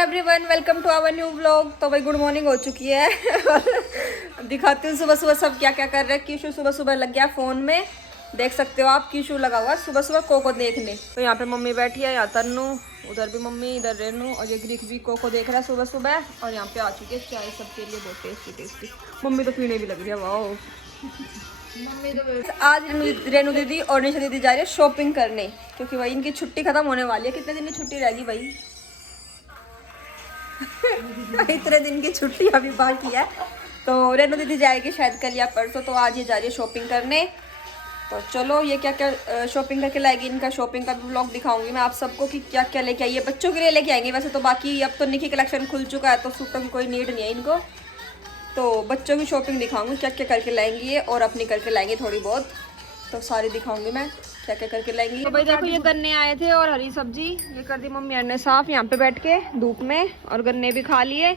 Everyone welcome to our new vlog. तो भाई good morning हो चुकी है दिखाती हूँ सुबह सुबह सब क्या क्या कर रहे हैं। कीशु सुबह सुबह लग गया फोन में, देख सकते हो आप। कीशु लगा हुआ सुबह सुबह कोको देखने। तो यहाँ पे मम्मी बैठी है, यहाँ तन्नू, उधर भी मम्मी, इधर रेनू, और ये ग्रीक भी कोको देख रहा है सुबह सुबह। और यहाँ पे आ चुकी है चाय सबके लिए, बहुत टेस्टी टेस्टी। मम्मी तो पीने भी लग रही है, वाह। आज रेनू दीदी और निशा दीदी जा रही है शॉपिंग करने, क्योंकि भाई इनकी छुट्टी खत्म होने वाली है। कितने दिन की छुट्टी रहेगी भाई? इतने दिन की छुट्टी अभी बाकी है। तो रेनू दीदी जाएगी शायद कल या परसों, तो आज ये जा रही है शॉपिंग करने। तो चलो ये क्या क्या शॉपिंग करके लाएगी, इनका शॉपिंग का भी व्लॉग दिखाऊंगी मैं आप सबको कि क्या क्या लेके आई है। बच्चों के लिए लेके आएंगे वैसे तो, बाकी अब तो निकी कलेक्शन खुल चुका है तो सूटों की कोई नीड नहीं है इनको। तो बच्चों की शॉपिंग दिखाऊंगी क्या क्या करके लाएंगी ये, और अपनी करके लाएंगे थोड़ी बहुत। तो सारी दिखाऊंगी मैं क्या क्या करके लाएंगी। तो भाई देखो ये गन्ने आए थे और हरी सब्जी ये कर दी मम्मी ने साफ यहाँ पे बैठ के धूप में, और गन्ने भी खा लिए।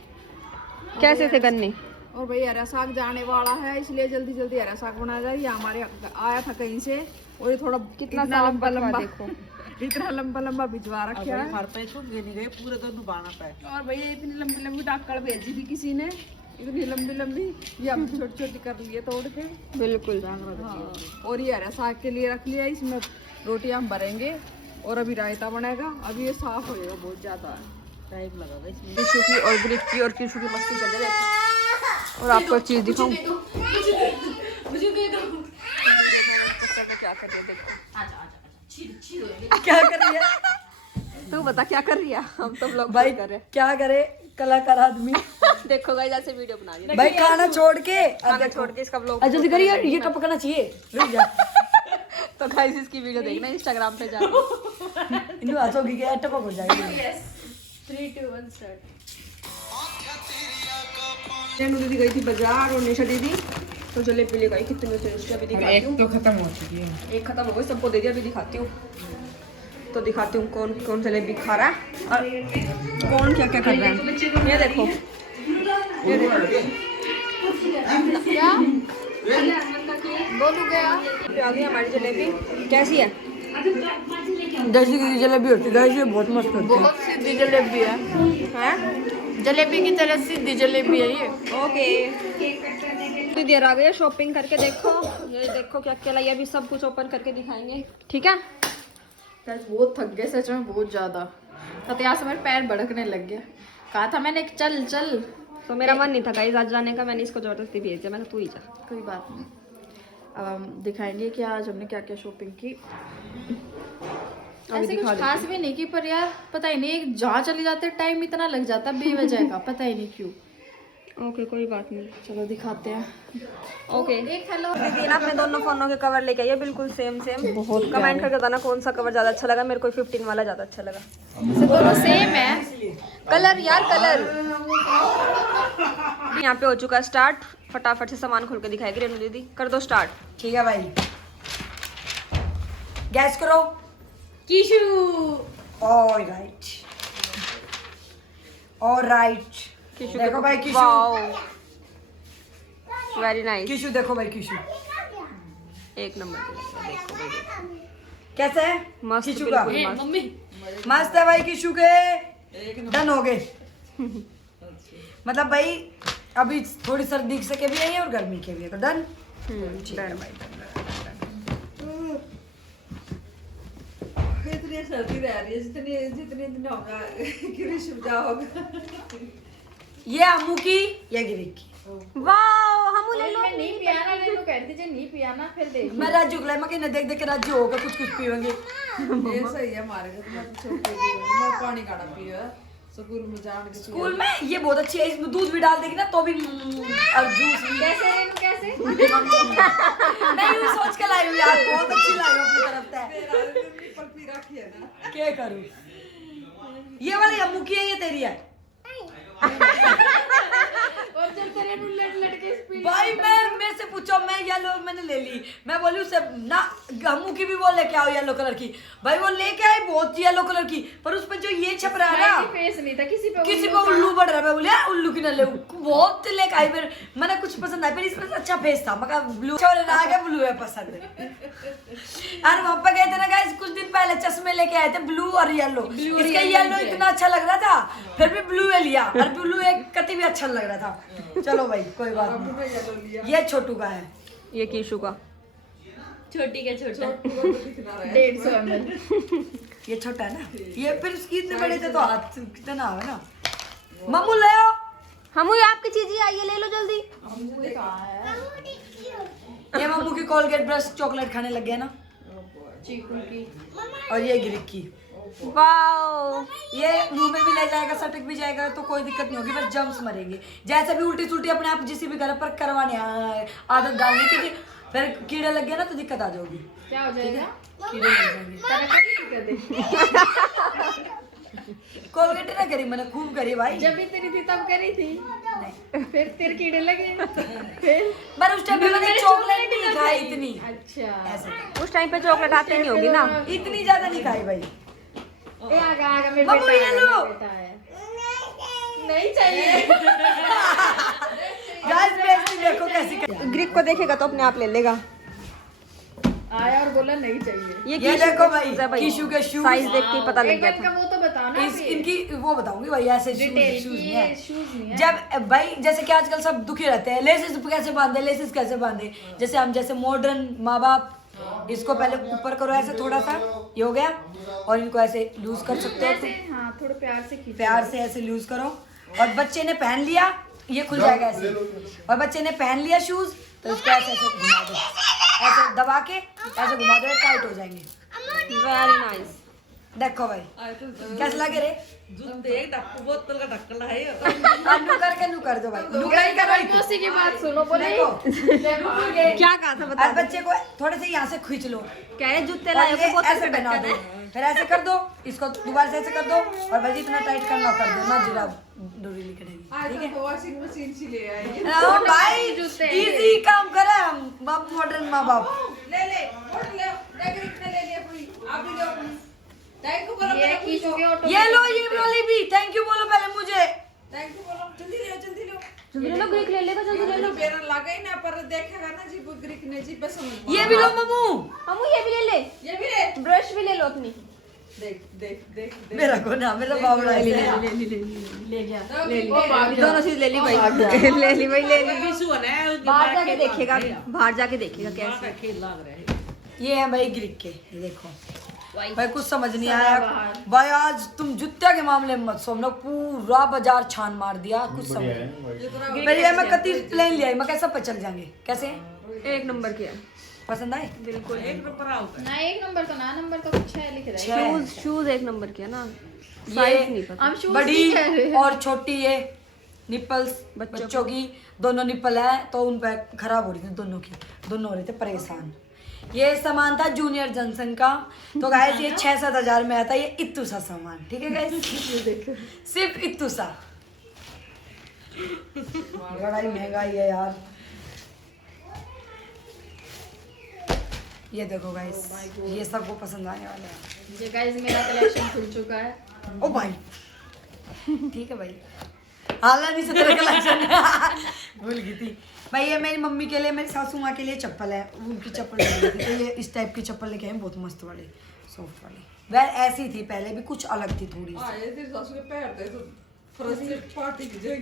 कैसे थे गन्ने? और भाई हरा साग जाने वाला है, इसलिए जल्दी जल्दी हरा साग बनाया जाए। ये हमारे आया था कहीं से, और ये थोड़ा कितना लंबा लंबा देखो इतना लंबा लंबा भिजवा रखा है। पूरे दोनों बाना पे। और भैया इतनी लंबी लंबी डाकड़ भेजी थी किसी ने, इतनी लंबी लंबी, ये हम छोटी छोटी कर लिए तोड़ के। बिल्कुल। हाँ। और ये हरा साग के लिए रख लिया, इसमें रोटियां हम भरेंगे और अभी रायता बनेगा। अभी ये साफ हो जाएगा, बहुत ज्यादा टाइम लगेगा इसमें। कीशु की और ग्रीक की और कीशु की मस्ती चल रही है। और आपको एक चीज दिखाऊं, क्या कर रही है देखो। क्या कर रही है तू बता, क्या कर रही है? हम तो ब्लॉग भाई कर रहे हैं। क्या करे कलाकार आदमी। देखो गाइस ऐसे वीडियो बना रही है भाई खाना छोड़ के खाना छोड़ के इसका ब्लॉग। जल्दी करिए यार, ये कब पकना चाहिए। रुक जा। तो गाइस इसकी वीडियो देखना इंस्टाग्राम पे जाके। इन्हें हंसोगी क्या टपक हो जाएगी। 3 2 1 स्टार्ट। रेनू दीदी गई थी बाजार और निशा दीदी तो जलेबी ले गई। कितने टेस्टी अभी दिखाती हूँ। एक तो खत्म हो चुकी है, एक खत्म हो गई, सबको दे दिया। अभी दिखाती हूँ, तो दिखाती हूँ कौन कौन जलेबी खा रहा है और कौन क्या क्या कर रहा है। ये देखो, ये देखो क्या बोलू गया। आ गई हमारी जलेबी, कैसी है? देसी की जलेबी होती है, ये बहुत मस्त होती है। बहुत सीधी जलेबी है, हैं? जलेबी की तरह सीधी जलेबी है ये। ओके, देर आ गई है शॉपिंग करके। देखो ये देखो क्या क्या लाई, अभी सब कुछ ओपन करके दिखाएंगे, ठीक है? बहुत थक गए सच में, बहुत ज्यादा। यहाँ से मेरे पैर भड़कने लग गया। कहा था मैंने चल चल, तो मेरा मन नहीं था गाइस आज जाने का, मैंने इसको जबरदस्ती भेज दिया। मैंने तू ही जा। कोई बात नहीं। अब हम दिखाएंगे कि आज हमने क्या क्या शॉपिंग की। ऐसे कुछ खास भी नहीं की, पर यार पता ही नहीं जहाँ चले जाते टाइम इतना लग जाता बेवजह का, पता ही नहीं क्यों। ओके कोई बात नहीं, चलो दिखाते हैं। ओके एक हेलो दीदी ना अपने दोनों फोनों के कवर लेके आई है, बिल्कुल सेम सेम। बहुत कमेंट करके बताना कौन सा कवर ज्यादा अच्छा लगा। मेरे को 15 वाला ज्यादा अच्छा लगा। दोनों सेम है कलर यार, कलर। यहाँ पे हो चुका स्टार्ट, फटाफट से सामान खोल के दिखाएगी रेनू दीदी। कर दो स्टार्ट। ठीक है भाई, गैस करो। कीशु ऑलराइट ऑलराइट। देखो भाई कीशु, वेरी नाइस। कीशु देखो भाई, कीशु एक नंबर। देखो भाई देखो। कैसे है मस्त, कीशु का? बिल्कुल मस्त। मस्त है भाई कीशु के। डन हो गए। मतलब भाई अभी थोड़ी सर्दी से भी आई है और गर्मी के भी है, तो डन। ठीक है भाई। इतनी सर्दी रह रही है जितनी जितने दिन होगा कृष्ण जाओगा। ये अम्मू की, ये गिरी की। वाओ हम ले लो। मैं नहीं पियाना, रेनू कहती थी नहीं पियाना, फिर देख मैं राजू को मैं देख देख के राजू होगा कुछ कुछ पीवेंगे। ये सही है हमारे को। मैं छोटे मैं पानी काढ़ा पिया स्कूल में जाने के। स्कूल में ये बहुत अच्छी है, इसमें दूध भी डाल देगी ना तो भी और जूस भी। कैसे रेनू कैसे? नहीं वो सोच के लाई हूँ यार, बहुत अच्छी लाई हूँ अपनी तरफ से। पल पी रखी है ना, क्या करूँ? ये वाली अम्मू की है, ये तेरी है। और जब तेरे रेनू लड़ लड़ के स्पीड भाई मैं मेरे से पूछो, मैं येलो मैंने ले ली, मैं बोली उसे ना हमू की भी वो लेके आओ येलो कलर की, भाई वो लेके आई बहुत येलो कलर की, पर उस पे जो ये छप रहा है ना फेस नहीं था, किसी पे उल्लू बढ़ रहा है, मैं बोली यार उल्लू की न ले, बहुत लेके आई, फिर मैंने कुछ पसंद आई, फिर इसमें से अच्छा फेस था, मैं ब्लू आ गया, ब्लू है पसंद। और वहाँ पे गए थे ना गाइस, कुछ दिन पहले चश्मे लेके आए थे ब्लू और येलो, इसका येलो इतना अच्छा लग रहा था, फिर भी ब्लू ले लिया, और ब्लू एक कति भी अच्छा लग रहा था। चलो भाई कोई बात नहीं, ये छोटू का है, ये कीशु का, छोटी के छोटा 150 ml। ये छोटा है ना, ये फिर उसकी इतने बड़े थे तो हाथ कितना आवे ना। मम्मू ले आओ, हम आपकी चीज आई है, ले लो जल्दी। ये मम्मू की कोलगेट ब्रश चॉकलेट खाने लग गया ना, चीकू की, और ये गिरिक की, वाओ, ये मुंह में भी ले जाएगा, सटक भी जाएगा, तो कोई दिक्कत नहीं होगी, बस जम्स मरेंगे। जैसे भी उल्टी सुल्टी अपने आप जिस भी घर पर करवाने आदत डालनी, क्योंकि फिर कीड़े लग गए ना तो दिक्कत आ जाओगी। क्या हो जाएगा? कीड़े लग जाएंगे। कोलगेट ना करी मैंने, खूब करी भाई, जब भी तेरी थी तब करी थी, फिर तेरे कीड़े लगे, फिर पर उस टाइम पे मैंने चॉकलेट नहीं खाई इतनी, अच्छा ऐसे उस टाइम पे चॉकलेट आती नहीं होगी ना, इतनी ज्यादा नहीं खाई भाई। ए आगा आगा मेरे मम्मू बेटा ये आया, लो। मेरा बेटा आया। नहीं चाहिए। गाइस बेइज्जती देखो कैसी कर, ग्रिक को देखेगा तो अपने आप ले लेगा। आया और बोला नहीं चाहिए। ये कीशु देखो के shoes है भाई, कीशु के शूज, साइज देख के ही पता लग एक गया बार इनका था। वो तो बताओ ना फिर। इनकी वो बताऊंगी भाई, ऐसे डिटेल शूज की नहीं ये है। शूज नहीं है। जब भाई जैसे कि आजकल सब दुखी रहते हैं, लेसेस कैसे बांधे, लेसेस कैसे बांधे, जैसे हम जैसे मॉडर्न माँ बाप, इसको पहले ऊपर करो ऐसे थोड़ा सा, ये हो गया, और इनको ऐसे लूज कर सकते ऐसे हो, हाँ थोड़े प्यार से खींचो। प्यार से ऐसे लूज करो, और बच्चे ने पहन लिया, ये खुल जाएगा ऐसे, और बच्चे ने पहन लिया शूज तो इसको ऐसे ऐसे घुमा दो, ऐसे दबा के ऐसे घुमा दो, टाइट हो जाएंगे। Very nice. देखो भाई कैसे लगे रे, नु करके नु कर दो भाई, नु कर भाई, मौसी की बात सुनो, बोले देखो क्या कहा था बता और बच्चे को थोड़े से यहाँ से खींच लो, कह रहे जूते और लाए ये को बहुत ऐसे बना दो, फिर ऐसे कर दो, इसको दोबारा से ऐसे कर दो, और भाई जितना टाइट करना हो कर दो, ना जुड़ा डोरी निकलेगी, ठीक है। वॉशिंग मशीन से ले आई हाँ भाई जूते। इजी काम करे हम बाप, मॉडर्न माँ बाप। ले ले और ले डेकोरेट ने ले लिया पूरी, आप भी लो थैंक यू बोलो, ये कीशु के ऑटो ये लो, ये वाली भी थैंक यू बोलो पहले मुझे, थैंक यू बोलो, जल्दी ले जल्दी लो। जल्दी ले लो, ग्रिक ले लेगा, जल्दी ले लो। बेरन लगा ही ना, पर देखेगा ना जी ग्रीक ने जी पसंद, ये भी लो मम्मू, अम्मू ये भी ले ले, ये भी ले, ब्रश भी ले लो अपनी। देख देख देख देख मेरा को ना मेरा बाबला ले है। गया, ले ले दोनों चीज ले ली भाई, ले ली भाई, ले ली। विशु है उसके बाहर जाके देखेगा, बाहर जाके देखेगा कैसे। खेल लग रहा है। ये है भाई ग्रीक के, ये देखो भाई कुछ समझ नहीं आया भाई, आज तुम जूते के मामले में मत सो, हम लोग पूरा बाजार छान मार दिया, कुछ समझ नहीं। मेरी मैं कति प्लेन ले आई, मैं कैसा पे चल जाएंगे कैसे, एक नंबर के पसंद आए, बिल्कुल। एक नंबर आउट है ना, एक नंबर तो ना, नंबर तो कुछ है लिख रहा है। छह। शूज शूज एक नंबर के है ना, साइज नहीं पता। हम शूज बड़ी नहीं कह रहे हैं। और छोटी ये निपल्स बच्चों की दोनों निपल है, तो उन पे खराब हो रही थी दोनों की, दोनों हो रहे थे परेशान। ये सामान था जूनियर जॉनसन का, तो गाइस ये 6-7 हजार में आता है, ये इत्तू सा सामान, ठीक है गाइस, सिर्फ इत्तू सा, बड़ा ही महंगा ही है यार। ये देखो गाइस, ये सबको पसंद आने वाला है। ये गाइस मेरा कलेक्शन खुल चुका है। ओ भाई ठीक है भाई, हाला नहीं से तेरा कलेक्शन भूल गई थी भाई। ये मेरी मम्मी के लिए, मेरी सासू माँ के लिए चप्पल है, उनकी चप्पल लेके थी, तो ये इस टाइप की चप्पल लेके आए, बहुत मस्त वाली, सॉफ्ट वाली। वह ऐसी थी पहले भी, कुछ अलग थी थोड़ी सी। ये तेरे सासू के पैर थे तो फर्स्ट से पार्टी की जगह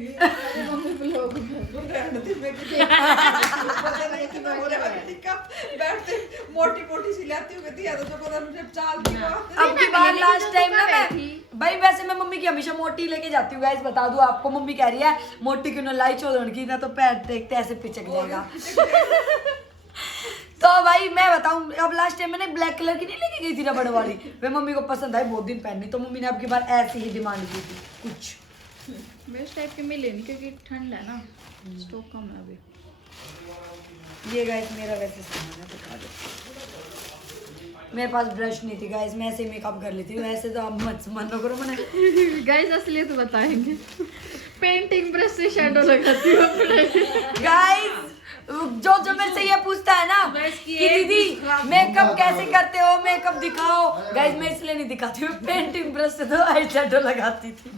मम्मी ब्लॉग बैठते मोटी मोटी सी लाती हूँ कहती है तो पता मुझे चाल दी अब की बार लास्ट टाइम ना मैं भाई, वैसे मैं मम्मी की हमेशा मोटी लेके जाती हूँ गाइस, बता दूं आपको, मम्मी कह रही है मोटी क्यों ना लाई, चोदन की ना, तो पैर देखते ऐसे पिचक जाएगा। तो भाई मैं बताऊं, अब लास्ट टाइम मैंने ब्लैक कलर की नहीं लेके गई थी रबड़ वाली, वे मम्मी को पसंद आई, बहुत दिन पहननी, तो मम्मी ने अब की बार ऐसी ही डिमांड की थी कुछ। मैं इस टाइप के मिले नहीं क्योंकि ठंड है ना, स्टॉक कम है अभी। ये गाइस मेरा वैसे सामान है, दिखा दो। मेरे पास ब्रश नहीं थी गाइस, मैं ऐसे मेकअप कर लेती हूँ, ऐसे तो आप मत मानो करो मैंने। गाइस असलियत बताएंगे, पेंटिंग ब्रश से शैडो लगाती हूँ अपने। गाइस जो जो मेरे से ये पूछता है ना कि दीदी मेकअप कैसे करते हो, मेकअप दिखाओ, गाइस मैं इसलिए नहीं दिखाती हूँ, पेंटिंग ब्रश से तो आई शैडो लगाती थी।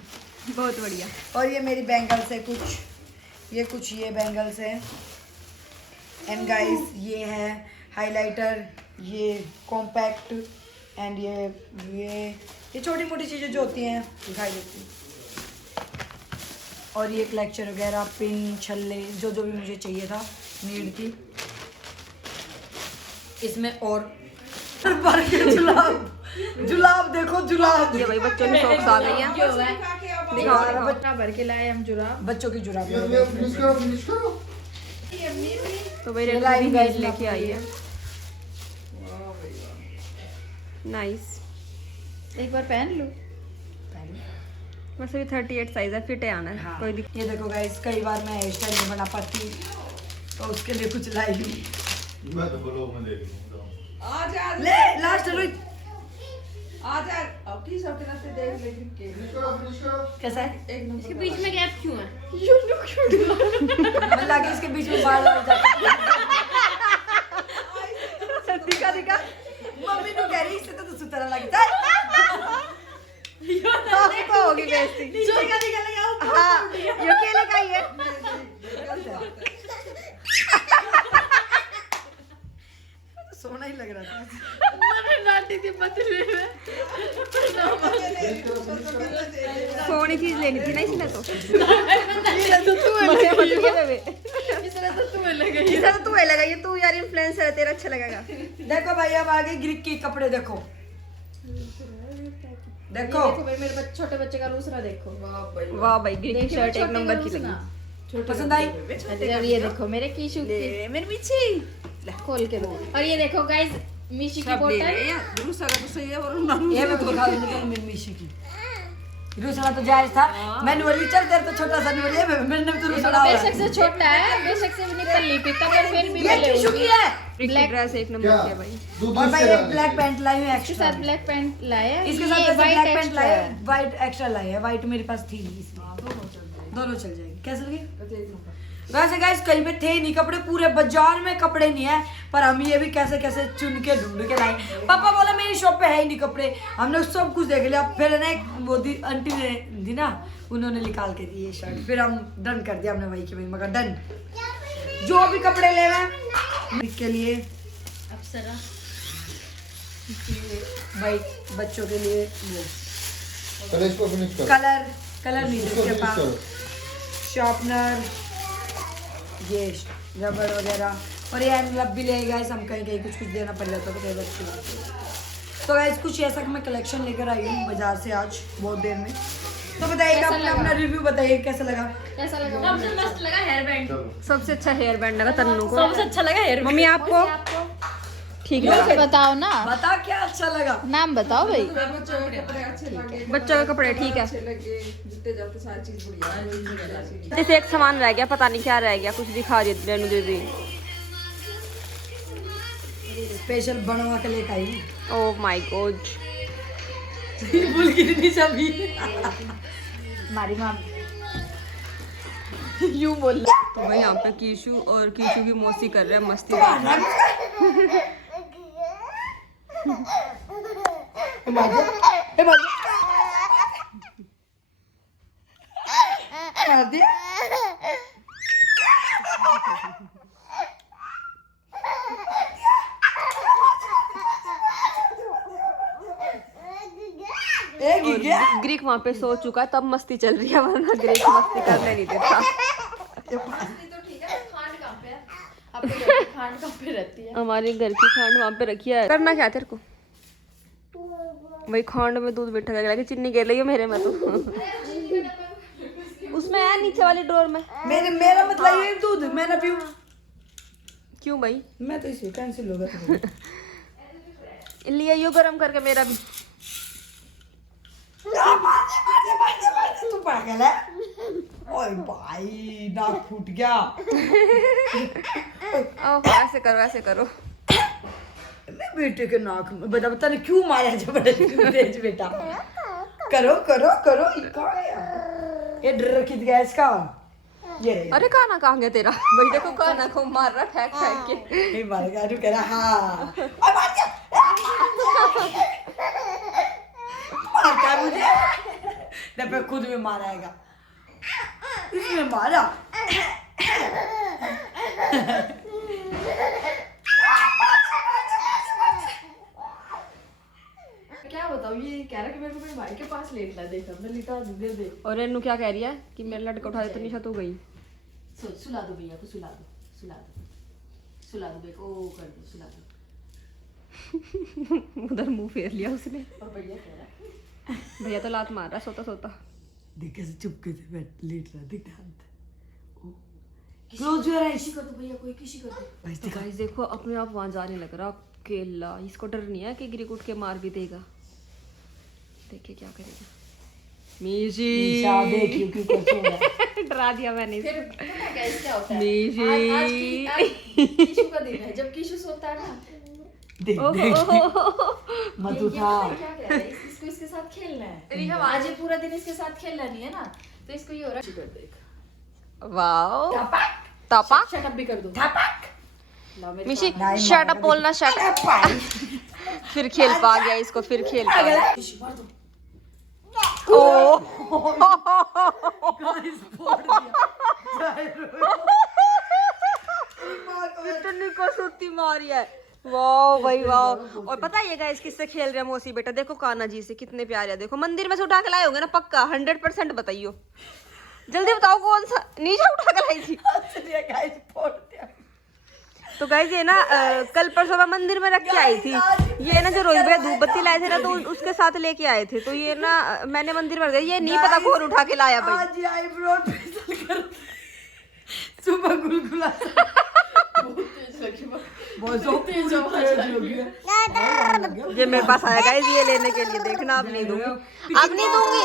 बहुत बढ़िया। और ये मेरी बैंगल्स है कुछ ये बैंगल्स है। एंड गाइस ये है हाइलाइटर, ये कॉम्पैक्ट एंड ये छोटी मोटी चीज़ें जो होती हैं दिखाई देती हैं। और ये क्लेक्चर वगैरह, पिन, छल्ले, जो जो भी मुझे चाहिए था नीड थी। इसमें और भर के जुलाब देखो, जुलाब। ये भाई बच्चों की सॉक्स आ गई हैं। बच्चा भर के लाए हम जुराब। बच्चों की जुराब। फिनिश करो। तो भाई रेनू भी हील लेके आई है। नाइस। एक बार पहन लो। वैसे भी 38 साइज है, फिट है आना है। हाँ। कोई दिक्कत। ये देखो गाइस, कई बार मैं हेयर स्टाइल नहीं बना पाती तो उसके लिए कुछ लाई हूँ। मैं तो ब्लॉग में देख लूंगा। आजा ले लास्ट रोहित, आजा अब की सब तरफ से देख लेकिन के फिनिश करो। कैसा है? एक नंबर इसके बीच में गैप क्यों है? मैं लगे इसके बीच में बाल आ जाते हैं। दिखा दिखा। मम्मी तो कह रही इससे तो सुतरा लगता है। आपको होगी बेइज्जती। दिखा लगा हाँ, ये अकेले का ही है। सोना ही लग रहा था। मैंने डांटी थी पतले में। सोनी चीज लेनी थी ना इसने तो। इसे तो तू लगा, ये तू यार इन्फ्लुएंसर है, तेरा अच्छा लगेगा। देखो भाई अब आगे ग्रीक के कपड़े देखो। देखो देखो भाई मेरे छोटे बच्चे का दूसरा देखो। वाह भाई, ग्रीन शर्ट एक नंबर की लगी। पसंद आई? और ये देखो मेरे कीशु की, मेरे पीछे खोल के दो। और ये देखो गाइस मीशी की बोतल। ये मैं दिखा दूंगी मेरी मिशी की। रूसड़ा तो जायज था। मैंने बोली चल तेरे तो छोटा सा नहीं बोली, मैंने तो रूसड़ा हुआ बेशक से छोटा है, बेशक से भी निकल ली पीता, पर फिर भी ये मैं टिश्यू की लेऊंगी। है। ब्लैक ड्रेस एक नंबर की है भाई। दूध और भाई से एक ब्लैक पैंट लाई हूँ इसके एक्स्ट्रा। साथ ब्लैक पैंट लाया है। इसके साथ ये ऐसे white ब्लैक पैंट extra लाए, है। व्हाइट एक्स्ट्रा लाई है। व्हाइट मेरे पास थी नहीं इसलिए दोनों चल जाएगी। कैसे लगे? वैसे गाइस कहीं पे थे नहीं कपड़े, पूरे बाजार में कपड़े नहीं है, पर हम ये भी कैसे कैसे चुन के ढूंढ के लाए। पापा बोला मेरी शॉप पे है ही नहीं कपड़े। हमने सब कुछ देख लिया, फिर ना एक वो आंटी ने दी ना, उन्होंने निकाल के दी ये शर्ट। फिर हम डन कर दिया हमने, वही के वही मगर डन। जो भी कपड़े ले रहे के लिए अप्सरा भाई, बच्चों के लिए वो पहले इसको फिनिश करो। कलर नहीं है इसको इसके फिनिश पास। करो। शार्पनर, ये रबड़ वगैरह, और ये एनवलप भी ले गाइस। हम कहीं कहीं कुछ देना पड़ जाता है तो कई बच्चे तो गाइस कुछ ऐसा कि मैं कलेक्शन लेकर आई हूँ बाजार से आज बहुत देर में। तो बताइए कैसा अपना लगा? अपना रिव्यू बताइए कैसा लगा। कैसा लगा? सबसे मस्त लगा हेयर बैंड। चलो। सबसे अच्छा हेयर बैंड लगा तन्नू को। सबसे अच्छा लगा हेयर मम्मी आपको ठीक लगा? बताओ ना, बता क्या अच्छा लगा। नाम बताओ भाई। बच्चों के कपड़े अच्छे लगे, बच्चों के कपड़े ठीक है। अच्छे लगे, जितने जाते सारी चीज बढ़िया। जैसे एक सामान रह गया, पता नहीं क्या रह गया, कुछ दिखा रही थी रेनू दीदी। स्पेशल बनवा के लेकर आई ओह माय गॉड। भूल गई थी सभी। हमारी माँ यूं बोल तो भाई यहाँ पे कीशु और कीशु की मौसी कर रहे हैं मस्ती। मार दिया। ग्रीक वहाँ पे सो चुका है, तब मस्ती चल रही है, वरना ग्रीक मस्ती करने नहीं देता। तो ठीक है, खांड कहाँ पे है? आपके घर की खांड कहाँ पे रहती है? हमारे घर की खांड वहाँ पे रखी है। करना क्या तेरे को? वही खांड में दूध बैठा लग रहा है, चीनी गिर रही है मेरे में तो। उसमें है नीचे वाली डोर में। मेरा मतलब ये दूध मैं ना पीऊं। क्यों भाई? मैं तो इसे कैंसिल होगा तो। लिए यो गरम करके मेरा भी। तू पागल है? ओए भाई नाक फूट गया। ओह ऐसे करो ऐसे करो। मैं बेटे के नाक में बता नहीं क्यों मारा जबरदस्ती तेज बेटा। करो करो करो। ये डर रखी थी गैस का। ये रही अरे काना कहाँ गया तेरा भाई? देखो काना को मार रहा फेंक फेंक के। नहीं मारेगा अनु कह रहा हाँ और मार दिया मारता है मुझे जब मैं खुद में माराएगा इसमें मारा क्या बताऊँ, ये कह रहा कि मेरे को मेरे भाई के पास लेटना, देखा मैं लिटा दूँ, दे दे। और रेनू क्या कह रही है कि मेरा लड़का उठा दे तो निशा तो गई। सुला दो भैया को, सुला दो, सुला दो, सुला दो बेको, ओ कर दो, सुला दो। उधर मुंह फेर लिया उसने। और भैया कह रहा भैया तो लात मार रहा सोता सोता। देख कैसे चुपके से बैठ लेट रहा दिख ध्यान क्लोज योर आईज कर दो भैया, कोई किसी कर दो। भाई तो गाइस देखो अपने आप वहां जाने लग रहा अकेला। इसको डर नहीं है कि गिरी उठ के मार भी देगा। देखिए क्या करेगा। मीशी निशा देखियो क्यों कर सो रहा है डरा दिया मैंने फिर इसको। पता है guys क्या होता है, मीशी आज किशु का दिन है, जब किशु सोता है ना, देख ओहो, देख ओहो, मत ये उठा पता है क्या कह रहा है, इसको इसके साथ खेलना है। आज ये पूरा दिन इसके साथ खेलना नहीं है ना, तो इसको ये हो रहा है। कर देख, वाओ टपक तपाक। शट अप भी कर दो। टपक ला मेरे मिशी नहीं शट अप बोलना शट। फिर खेल पा गया इसको, फिर खेल पा गया। किशु मार दो ओ गाइस फोड़ दिया इतनी को सुत्ती मारी है। वाह भाई वाह। और पता है ये गाइस किससे खेल रहे हैं मौसी बेटा? देखो कान्हा जी से, कितने प्यारे हैं। देखो मंदिर में से उठा के लाए होंगे ना पक्का, 100% बताइयो। जल्दी बताओ कौन सा नीचे उठा के लाई थी? चलिए गाइस फोड़ दिया तो गाइस ये ना कल परसों मैं मंदिर में रख के आई थी। ये ना जो रोहित भैया धूप बत्ती लाए थे ना, तो उसके साथ लेके आए थे। तो ये ना मैंने मंदिर में रख दिया। ये नहीं पता कौन उठा के लाया भाई। आज ही आईब्रो फेशियल कर सुबह गुलगुला बहुत तेज हो गया ये मेरे पास आया गाइस ये लेने के लिए। देखना अब नहीं दूंगी, अब नहीं दूंगी,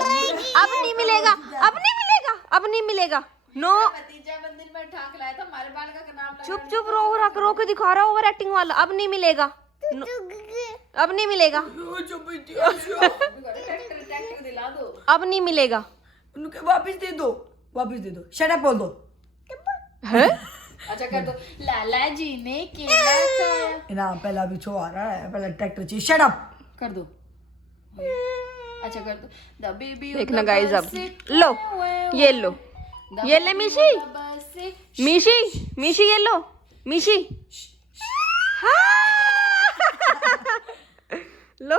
अब नहीं मिलेगा, अब नहीं मिलेगा, अब नहीं मिलेगा। नो भतीजा मंदिर में उठा के लाया था, हमारे बाल का नाम लगा। चुप चुप रो रो के दिखा रहा ओवर एक्टिंग वाला। अब नहीं मिलेगा, अब नहीं मिलेगा, ट्रैक्टर दिला दो। अब नहीं मिलेगा। उनके वापस दे दो शट अप बोल दो है अच्छा कर दो। लाला जी ने केला खाया। ना पहला भी छो आ रहा है, पहला ट्रैक्टर चाहिए। शट अप कर दो, अच्छा कर दो। द बेबी देखना गाइस अब लो, ये लो, ये ले मिशी, मिशी मिशी ये लो मिशी। हाँ। लो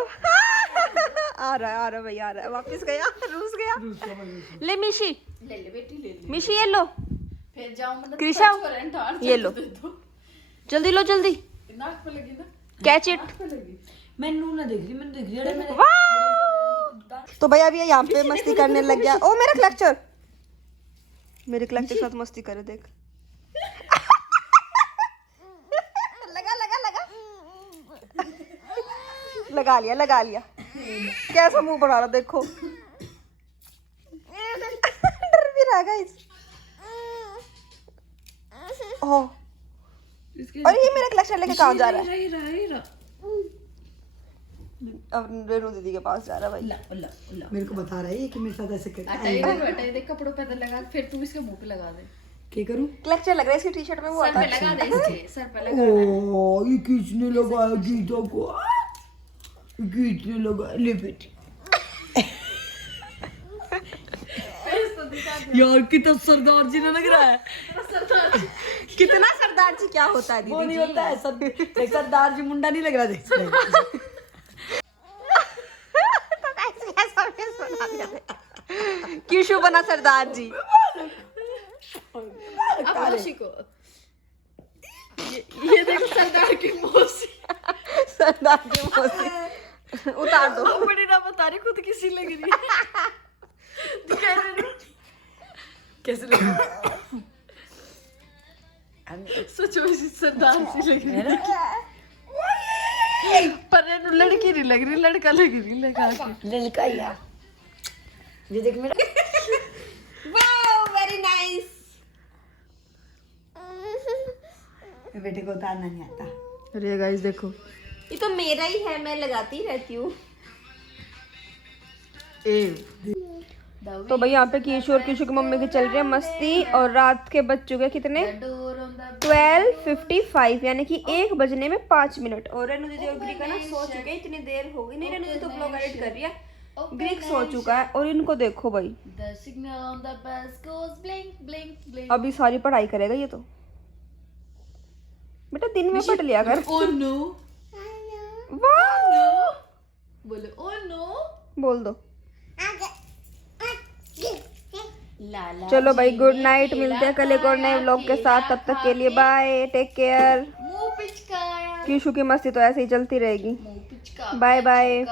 आ रहा भाई, आ रहा है, वापस गया, रूस गया। ले मिशी, ले ले बेटी, ले ले। मिशी ये लो। फिर जाओ मतलब कृषा करंट ये लो, जल्दी लो जल्दी, नाक पे लगी ना, कैच इट। नाक पे लगी। मैंने ना देख रही अरे मैंने तो भैया अभी यहाँ पे मस्ती करने लग गया। ओ मेरा क्लचर, मेरे क्लचर के साथ मस्ती करे देख। लगा लगा लगा लगा लिया कैसा मुंह बना रहा देखो। डर भी रहा गाइस। ओह और ये मेरा क्लचर लेके कहाँ जा रहा है? अब रेनू दीदी के पास जा रहा है भाई। मेरे को बता रहा है कि मेरे साथ ऐसे करता है। हटा देख, कपड़ों पे लगा, फिर तू इसके मुंह पे लगा दे। क्या करूं? क्लचर लग रहा है इसकी टी शर्ट में। वो सर पे लगा दे, इसके सर पे लगा दे। ओ ये किसने लगाया गीता को? किसने लगाया? ले बेटी यार कितना सरदार जी ने लग रहा है। कितना सरदार जी क्या होता है वो दीदी नहीं जी? होता है सरदार जी मुंडा नहीं लग रहा देख। किशु बना सरदार जी। अब मौसी को ये देखो, सरदार की मौसी। सरदार की मौसी उतार दो। बड़ी ना बता रही, खुद किसी लग रही है। दिखा रही है। कैसे लग रहा सच में सरदार सी लग रही है, पर ये लड़की नहीं लग रही, लड़का लग रही लगा के। लड़का यार ये देख मेरा। Wow very nice. बेटे को उतारना नहीं आता। अरे गाइस देखो, ये तो मेरा ही है, मैं लगाती रहती हूँ। तो भाई यहाँ पे कीशु और कीशु की मम्मी की चल रही है मस्ती। और रात के बज चुके हैं कितने 12:55 यानी कि 1 बजने में 5 मिनट। और रेनू दीदी और ग्रीका ना सो चुके हैं, इतनी देर हो गई। नहीं रेनू दीदी तो ब्लॉग एडिट कर रही है, ग्रीक सो चुका है। और इनको देखो भाई, अभी सारी पढ़ाई करेगा ये तो। बेटा दिन में पढ़ लिया कर। वाह बोलो ओ नो, बोल दो। चलो भाई गुड नाइट, मिलते हैं कल एक और नए व्लॉग के साथ। तब तक के लिए बाय, टेक केयर। मुंह पिचकाया, कीशु की मस्ती तो ऐसे ही चलती रहेगी। मुंह पिचका, बाय बाय।